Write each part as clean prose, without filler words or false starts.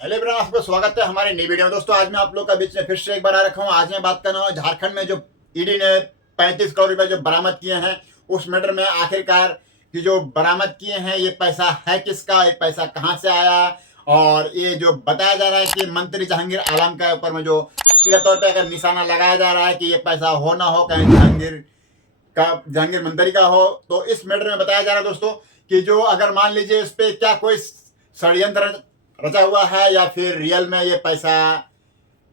Hello everyone, आपका स्वागत है हमारे नई वीडियो में। दोस्तों, आज मैं आप लोग का बीच में फिर से एक बार आ रखा हूँ। आज मैं बात कर रहा हूँ झारखंड में जो ईडी ने 35 करोड़ रुपए जो बरामद किए हैं, उस मैटर में आखिरकार कि जो बरामद किए हैं ये पैसा है किसका, ये पैसा कहाँ से आया। और ये जो बताया जा रहा है कि मंत्री जहांगीर आलम के ऊपर में जो सीधा तौर पर अगर निशाना लगाया जा रहा है कि ये पैसा हो ना हो कहीं जहांगीर मंत्री का हो, तो इस मैटर में बताया जा रहा है दोस्तों कि जो अगर मान लीजिए इस पे क्या कोई षड्यंत्र रचा हुआ है या फिर रियल में ये पैसा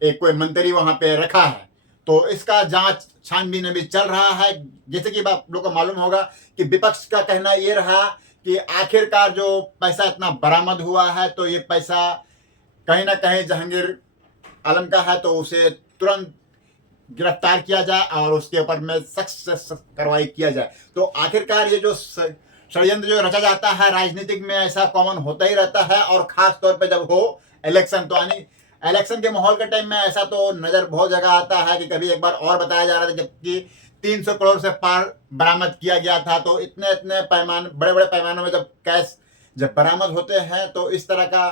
एक कोई मंत्री वहां पे रखा है, तो इसका जांच छानबीन अभी चल रहा है। जैसे कि आप लोग को मालूम होगा कि विपक्ष का कहना ये रहा कि आखिरकार जो पैसा इतना बरामद हुआ है तो ये पैसा कहीं ना कहीं जहांगीर आलम का है, तो उसे तुरंत गिरफ्तार किया जाए और उसके ऊपर में सख्त से सख्त कार्रवाई किया जाए। तो आखिरकार ये जो षड्यंत्र जो रचा जाता है राजनीतिक में, ऐसा कॉमन होता ही रहता है, और खास तौर पे जब हो इलेक्शन, तो यानी इलेक्शन के माहौल के टाइम में ऐसा तो नजर बहुत जगह आता है कि कभी एक बार और बताया जा रहा था जबकि 300 करोड़ से पार बरामद किया गया था। तो इतने इतने पैमाने, बड़े बड़े पैमानों में जब कैश जब बरामद होते हैं तो इस तरह का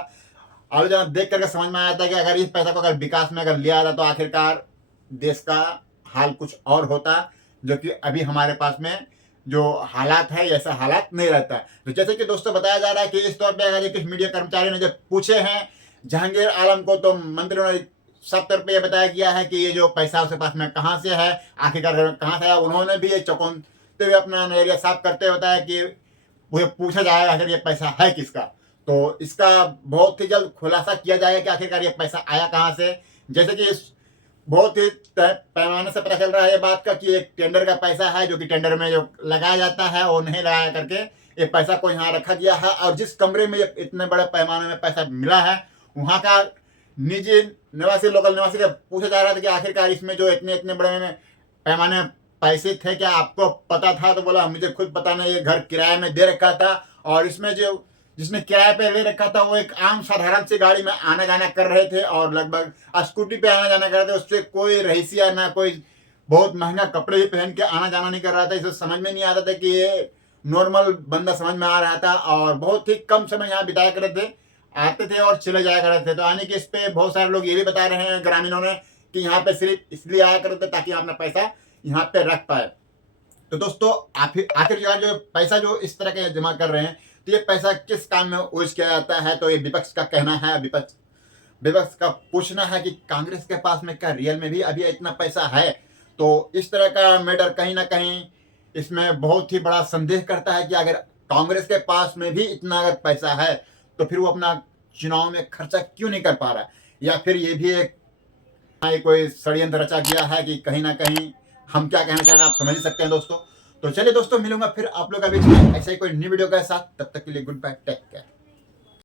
आलोचना देख करके समझ में आया था कि अगर इस पैसा को अगर विकास में अगर लिया जाता तो आखिरकार देश का हाल कुछ और होता, जो कि अभी हमारे पास में जो हालात है ऐसा हालात नहीं रहता है। तो जैसे कि दोस्तों बताया जा रहा है कि इस तौर पे अगर कुछ मीडिया कर्मचारी ने जब पूछे हैं जहांगीर आलम को, तो मंत्रियों ने सब तौर पे यह बताया गया है कि ये जो पैसा उसके पास में कहाँ से है, आखिरकार कहाँ से आया। उन्होंने भी ये चौंकाते हुए अपना नजरिया साफ करते हुए बताया कि वो पूछा जाएगा आखिर ये पैसा है किसका, तो इसका बहुत ही जल्द खुलासा किया जाएगा कि आखिरकार ये पैसा आया कहाँ से। जैसे कि इस बहुत ही पैमाने से पता चल रहा है ये बात का कि एक टेंडर का पैसा है, जो कि टेंडर में जो लगाया जाता है वो नहीं लगाया करके ये पैसा को यहाँ रखा गया है। और जिस कमरे में इतने बड़े पैमाने में पैसा मिला है, वहाँ का निजी निवासी, लोकल निवासी का पूछा जा रहा था कि आखिरकार इसमें जो इतने इतने बड़े में पैमाने पैसे थे क्या आपको पता था? तो बोला मुझे खुद पता नहीं, ये घर किराए में दे रखा था और इसमें जो जिसने किराए पे ले रखा था वो एक आम साधारण सी गाड़ी में आना जाना कर रहे थे और लगभग स्कूटी पे आना जाना कर रहे थे। उससे कोई रईसिया ना कोई बहुत महंगा कपड़े भी पहन के आना जाना नहीं कर रहा था। इसे समझ में नहीं आता था कि ये नॉर्मल बंदा समझ में आ रहा था, और बहुत ही कम समय यहाँ बिताया करते थे, आते थे और चले जाया करते थे। तो यानी कि इस पे बहुत सारे लोग ये भी बता रहे हैं ग्रामीणों ने कि यहाँ पे सिर्फ इसलिए आया करते ताकि अपना पैसा यहाँ पे रख पाए। तो दोस्तों आखिरकार जो पैसा जो इस तरह के जमा कर रहे हैं, तो ये पैसा किस काम में यूज किया जाता है? तो ये विपक्ष का कहना है, विपक्ष का पूछना है कि कांग्रेस के पास में क्या रियल में भी अभी इतना पैसा है? तो इस तरह का मैटर कहीं ना कहीं इसमें बहुत ही बड़ा संदेह करता है कि अगर कांग्रेस के पास में भी इतना अगर पैसा है तो फिर वो अपना चुनाव में खर्चा क्यों नहीं कर पा रहा है? या फिर ये भी एक कोई षड्यंत्र रचा गया है कि कहीं ना कहीं हम क्या कहना चाह रहे हैं आप समझ ही सकते हैं दोस्तों। तो चलिए दोस्तों, मिलूंगा फिर आप लोग का बीच में ऐसे ही कोई न्यू वीडियो के साथ। तब तक के लिए गुड बाय, टेक केयर।